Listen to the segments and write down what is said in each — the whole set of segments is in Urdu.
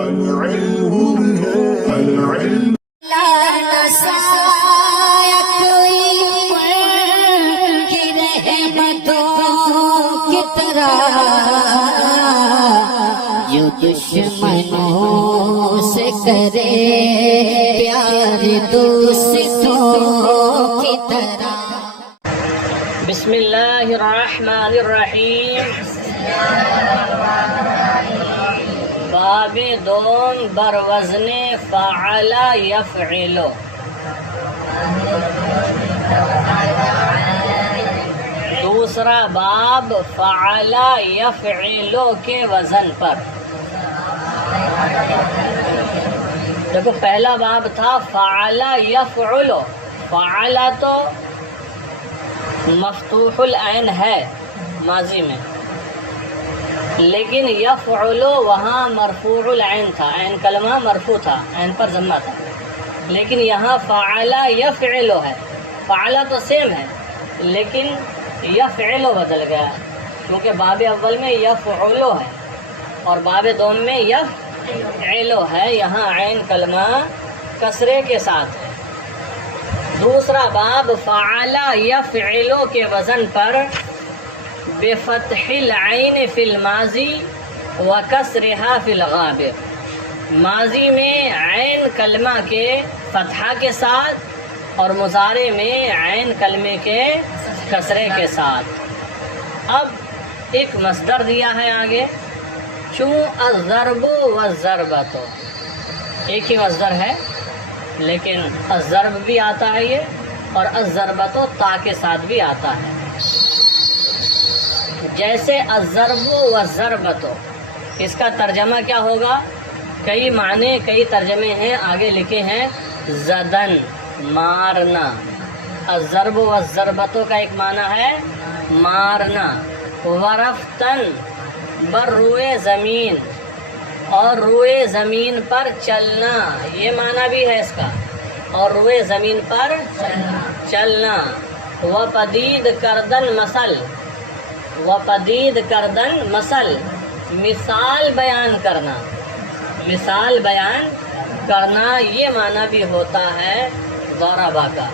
العلم جو دشمنوں سے کرے پیار دوستوں کی طرح۔ بسم اللہ الرحمن الرحیم۔ باب دوم بر وزن فعل یفعل۔ دوسرا باب فعل یفعل کے وزن پر۔ دیکھو پہلا باب تھا فعل یفعل۔ فعل تو مفتوح العین ہے ماضی میں، لیکن یفعل وہاں مرفوع العین تھا، عین کلمہ مرفوع تھا، عین پر ضمہ تھا، لیکن یہاں فعل یفعل ہے۔ فعل تو سیم ہے لیکن یفعل بدل گیا، کیونکہ باب اول میں یفعل ہے اور باب دوم میں یفعل ہے، یہاں عین کلمہ کسرے کے ساتھ ہے۔ دوسرا باب فعل یفعل کے وزن پر بفتح العین فی الماضی وکسرها فی الغابر۔ ماضی میں عین کلمہ کے فتحہ کے ساتھ اور مضارع میں عین کلمے کے کسرے کے ساتھ۔ اب ایک مصدر دیا ہے آگے، چوں الضرب والضربۃ، ایک ہی مصدر ہے لیکن الضرب بھی آتا ہے یہ، اور الضربۃ تا کے ساتھ بھی آتا ہے۔ جیسے الضرب والضربۃ، اس کا ترجمہ کیا ہوگا؟ کئی معنی کئی ترجمے ہیں، آگے لکھے ہیں زدن مارنا۔ الضرب والضربۃ کا ایک معنی ہے مارنا، ورفتن بر روئے زمین، اور روئے زمین پر چلنا، یہ معنی بھی ہے اس کا، اور روئے زمین پر چلنا۔ وپدید کردن مثل، وپدید کردن مثل، مثال بیان کرنا، مثال بیان کرنا، یہ معنی بھی ہوتا ہے ضربہ کا۔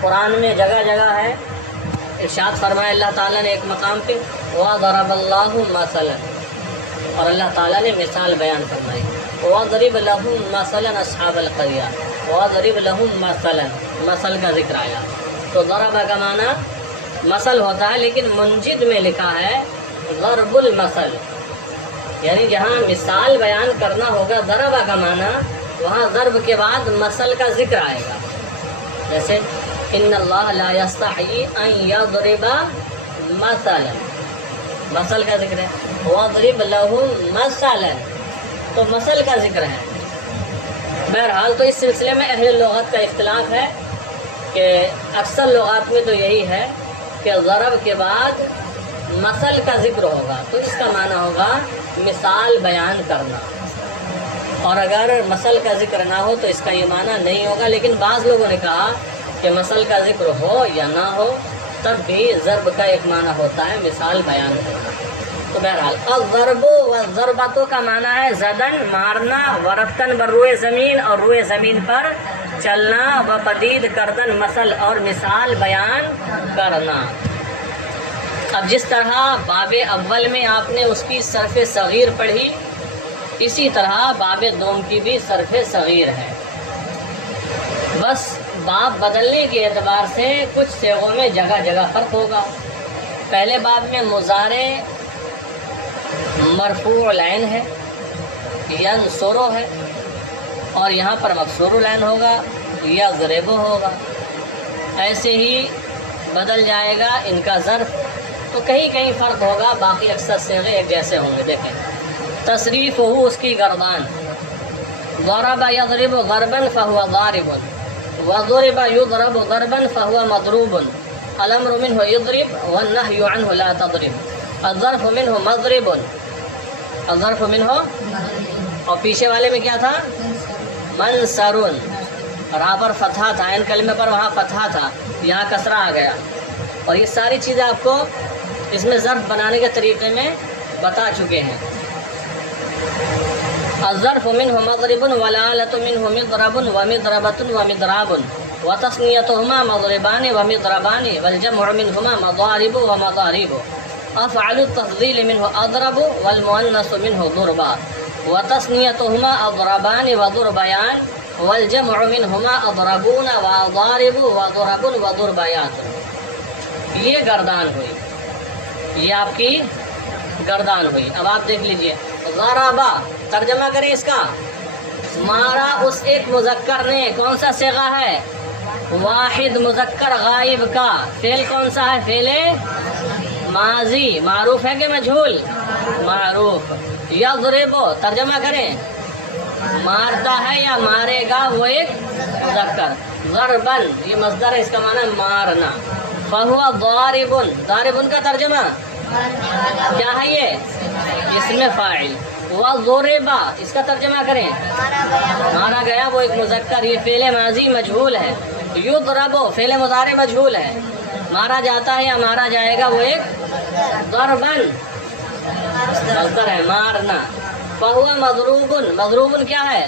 قرآن میں جگہ جگہ ہے، ارشاد فرمایا اللہ تعالیٰ نے ایک مقام پہ وَضَرَبَ اللَّهُ مَثَلًا، اور اللہ تعالیٰ نے مثال بیان فرمائی، وَضْرِبْ لَهُمْ مَثَلًا أَصْحَابَ الْقَرْيَةِ، وَضْرِبْ لَهُمْ مَثَلًا، مثل کا ذکر آیا۔ تو ضربہ کا معنی مثل ہوتا ہے، لیکن منجد میں لکھا ہے ضرب المثل، یعنی جہاں مثال بیان کرنا ہوگا ضربہ کا معنی، وہاں ضرب کے بعد مثل کا ذکر آئے گا۔ جیسے ان اللہ لا یستحیی ان یضرب مثلا، مثل کا ذکر ہے، وَاضْرِبْ لَهُمْ مَثَلًا، تو مثل کا ذکر ہے۔ بہرحال تو اس سلسلے میں اہل لغت کا اختلاف ہے کہ اکثر لغات میں تو یہی ہے کہ ضرب کے بعد مثل کا ذکر ہوگا تو اس کا معنی ہوگا مثال بیان کرنا، اور اگر مثل کا ذکر نہ ہو تو اس کا یہ معنی نہیں ہوگا۔ لیکن بعض لوگوں نے کہا کہ مثل کا ذکر ہو یا نہ ہو تب بھی ضرب کا ایک معنی ہوتا ہے مثال بیان کرنا۔ تو بہرحال الضرب والضربۃ کا معنی ہے زدن مارنا، ورفتن بر روئے زمین، اور روئے زمین پر چلنا، وپدید کردن مثل، اور مثال بیان کرنا۔ اب جس طرح باب اول میں آپ نے اس کی صرف صغیر پڑھی، اسی طرح باب دوم کی بھی صرف صغیر ہے، بس باب بدلنے کے اعتبار سے کچھ صیغوں میں جگہ جگہ فرق ہوگا۔ پہلے باب میں مضارع مرفوع العین ہے، ینصر ہے، اور یہاں پر مکسور العین ہوگا، یضرب ہوگا۔ ایسے ہی بدل جائے گا ان کا ظرف، تو کہیں کہیں فرق ہوگا، باقی اکثر صیغے ایک جیسے ہوں گے۔ دیکھیں تصریف ہو اس کی گردان، ضرب یضرب ضربا فهو ضارب، وضرب یضرب ضربا فهو مضروب، الامر منه یضرب والنهی عنه لا تضرب، الظرف منه مضرب، الظرف منه، اور پیچھے والے میں کیا تھا؟ منصر، را پر فتحہ تھا، ان کلمے پر وہاں فتحہ تھا، یہاں کسرہ آ گیا۔ اور یہ ساری چیزیں آپ کو اس میں ظرف بنانے کے طریقے میں بتا چکے ہیں۔ الظرف منه مضرب والآلة منه مضرب ومضربة ومضراب وتصنيتهما مضربان ومضربان والجمع منهما مضارب ومضارب. أفعل التفضيل منه أضرب والمؤنث منه ضربا وتصنيتهما أضربان وضربيان والجمع منهما أضربون وأضارب وضرب وضربيات. یہ گردان ہوئی، یہ آپ کی گردان ہوئی. اب آپ دیکھ لیجئے ضربا، ترجمہ کریں اس کا. مارا اس ایک مذکر نے، کون سا صیغہ ہے؟ واحد مذکر غائب کا. فعل کون سا ہے؟ فعل ماضی. معروف ہے کہ مجہول؟ معروف. یضرب، ترجمہ کریں. مارتا ہے یا مارے گا وہ ایک مذکر. ضربن، یہ مصدر ہے، اس کا معنی مارنا. فہو ضاربن، ضاربن کا ترجمہ کیا ہے؟ یہ اسم فاعل. وضربا، اس کا ترجمہ کریں. مارا گیا وہ ایک مذکر، یہ فعل ماضی مجہول ہے. یضرب، فعل مضارع مجہول ہے. مارا جاتا ہے یا مارا جائے گا وہ ایک ضربن، مصدر ہے مارنا. فہو مضروبن، مضروبن کیا ہے؟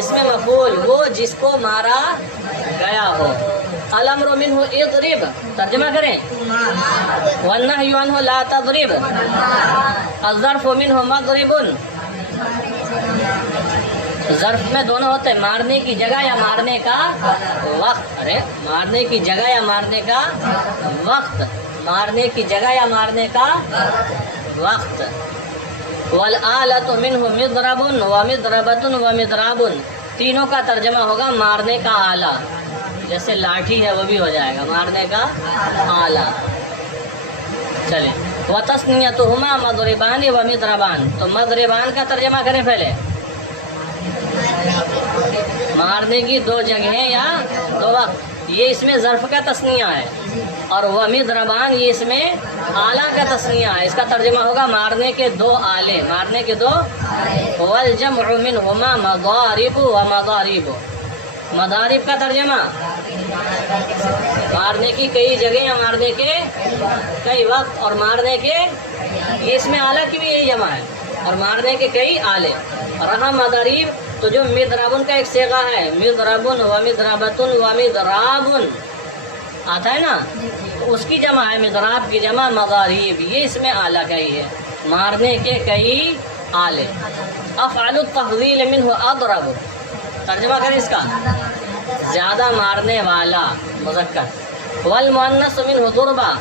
اسم مفعول، وہ جس کو مارا گیا ہو. الامر منہ اضرب، ترجمہ کریں. والنہی عنہ لا تضرب. الظرف منہ مضرب، ظرف میں دونوں ہوتے ہیں، مارنے کی جگہ یا مارنے کا وقت. ارے مارنے کی جگہ یا مارنے کا وقت، مارنے کی جگہ یا مارنے کا وقت. والآلۃ منہ مضرب ومضربۃ ومضراب، تینوں کا ترجمہ ہوگا مارنے کا آلہ. جیسے لاٹھی ہے وہ بھی ہو جائے گا مارنے کا آلہ. چلیں. وتصنیتہما مضربان ومضربان، تو مضربان کا ترجمہ کریں پہلے. مارنے کی دو جگہیں یا دو وقت، یہ اس میں ظرف کا تثنیہ ہے. اور ومضربان، یہ اس میں آلہ کا تثنیہ ہے. اس کا ترجمہ ہوگا مارنے کے دو آلے، مارنے کے دو. والجمع منہما مضارب ومضارب، مضارب کا ترجمہ مارنے کی کئی جگہیں یا مارنے کے کئی وقت. اور مارنے کے، یہ اس میں آلہ کی بھی یہی جمع ہے، اور مارنے کے کئی آلے. رہا مضاریب، تو جو مضربن کا ایک صیغہ ہے، مضربن ومضربۃ ومضراب آتا ہے نا، تو اس کی جمع ہے مضراب کی جمع مضاریب. یہ اس میں آلہ کا ہی ہے، مارنے کے کئی آلے. افعل التفضیل منہ اضرب، ترجمہ کریں اس کا. زیادہ مارنے والا مذکر. والمؤنث منہ ضربا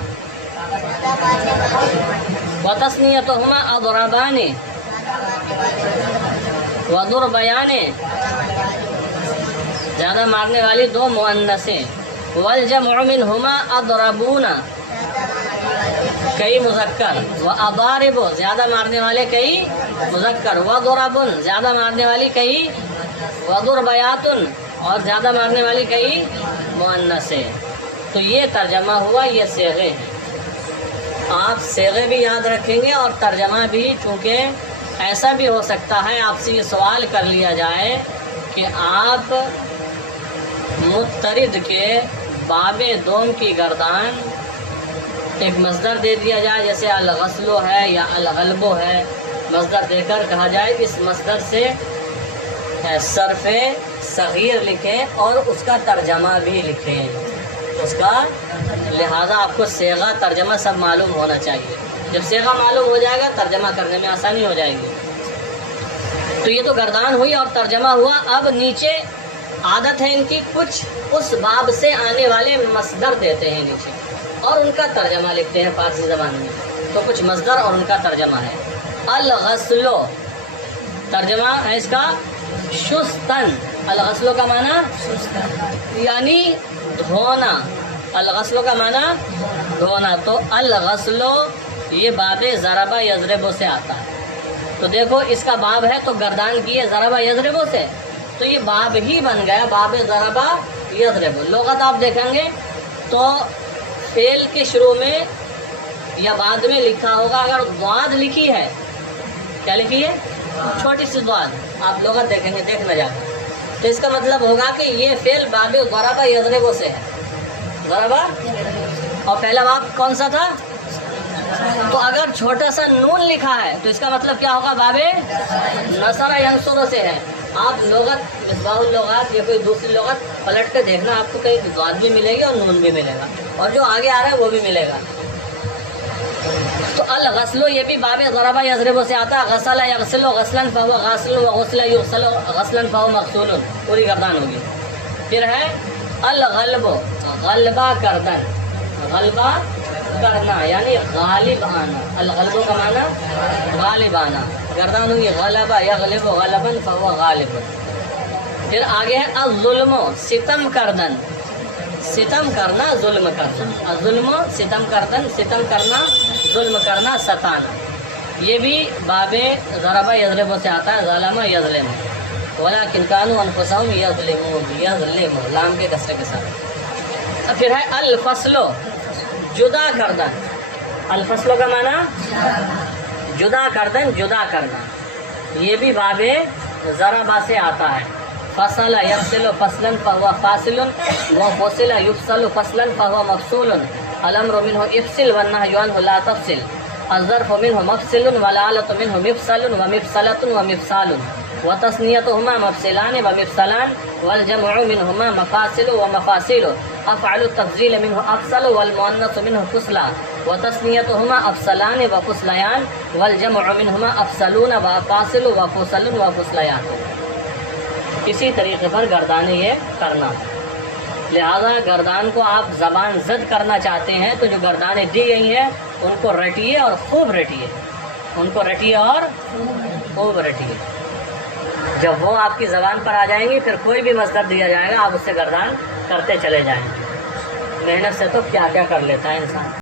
وتصنیتہما اضربان وضربیان، زیادہ مارنے والی دو مؤنثیں. والجمع منہما اضربون، کئی مذکر. واضارب، زیادہ مارنے والے کئی مذکر. وضربن، زیادہ مارنے والی کئی. وضربیات، اور زیادہ مارنے والی کئی مؤنثیں. تو یہ ترجمہ ہوا، یہ صیغے ہیں. آپ صیغے بھی یاد رکھیں گے اور ترجمہ بھی، چونکہ ایسا بھی ہو سکتا ہے آپ سے یہ سوال کر لیا جائے کہ آپ مترد کے باب دوم کی گردان ایک مصدر دے دیا جائے، جیسے الغسل ہے یا الغلب ہے. مصدر دے کر کہا جائے اس مصدر سے صرف صغیر لکھیں اور اس کا ترجمہ بھی لکھیں. اس کا لہذا آپ کو صیغہ ترجمہ سب معلوم ہونا چاہیے. جب صیغہ معلوم ہو جائے گا ترجمہ کرنے میں آسانی ہو جائے گی. تو یہ تو گردان ہوئی اور ترجمہ ہوا. اب نیچے عادت ہے ان کی، کچھ اس باب سے آنے والے مصدر دیتے ہیں نیچے اور ان کا ترجمہ لکھتے ہیں فارسی زبان میں. تو کچھ مصدر اور ان کا ترجمہ ہے. الغسل، ترجمہ ہے اس کا شستن. الغسل کا معنی یعنی دھونا، الغسل کا معنی دھونا. تو الغسل یہ باب ضربہ یضرب سے آتا ہے. تو دیکھو اس کا باب ہے تو گردان کی ہے ضربہ یضرب سے، تو یہ باب ہی بن گیا، باب ضربہ یضرب. لغت آپ دیکھیں گے تو فعل کے شروع میں یا بعد میں لکھا ہوگا. اگر ضاد لکھی ہے، کیا لکھی ہے؟ چھوٹی سی ضاد. آپ لغت دیکھیں گے، دیکھنا جا کر، تو اس کا مطلب ہوگا کہ یہ فعل باب ضربہ یضرب سے ہے. ضربہ، اور پہلا باب کون سا تھا؟ تو اگر چھوٹا سا نون لکھا ہے تو اس کا مطلب کیا ہوگا؟ بابے نصر ینصر سے ہے. آپ لغت مصباح اللغات یا کوئی دوسری لغت پلٹ کے دیکھنا، آپ کو کہیں ضاد بھی ملے گی اور نون بھی ملے گا، اور جو آگے آ رہا ہے وہ بھی ملے گا. تو الغسل یہ بھی باب ضرب یضرب سے آتا ہے. غسل یغسل غسلا فهو غاسل وغسل یغسل غسلا فهو مغسول، پوری گردان ہوگی. پھر ہے الغلب، غلبہ کردن، غلبہ کرنا یعنی غالب آنا. الغلب کا معنی غالب آنا، گردان ہوگی. غلبہ یغلب غلبا فهو غالب. پھر آگے ہے الظلم، ستم کردن، ستم کرنا ظلم کرنا. الظلم ستم کردن، ستم کرنا ظلم کرنا ستانا. یہ بھی باب ضرب یضرب سے آتا ہے. ظلم یظلم ولکن کانوا انفسهم یظلمون، یظلم لام کے کسرے کے ساتھ. پھر ہے الفصل، جدا کردن. الفصل کا معنی جدا کردن، جدا کرنا. یہ بھی باب ضرب سے آتا ہے. فصل یفصل فصلا فهو فاصل وفصل یفصل فصلا فهو مفصول. الامر منه افصل والنهي عنه لا تفصل. الظرف منه مفصل والآلة منه مفصل ومفصلة ومفصال. وتصنيتهما مفصلان ومفصلان والجمع منهما مفاصل ومفاصيل. أفعل التفضيل منه أفصل والمؤنث منه فصلا. وتصنيتهما أفصلان وفصليان والجمع منهما أفصلون وأفاصل وفصل وفصليان. اسی طریقے پر گردان یہ کرنا. لہذا گردان کو آپ زبان زد کرنا چاہتے ہیں تو جو گردانیں دی گئی ہیں ان کو رٹیے اور خوب رٹیے، ان کو رٹیے اور خوب رٹیے. جب وہ آپ کی زبان پر آ جائیں گی پھر کوئی بھی مصدر دیا جائے گا آپ اس سے گردان کرتے چلے جائیں گے. محنت سے تو کیا کیا کر لیتا ہے انسان.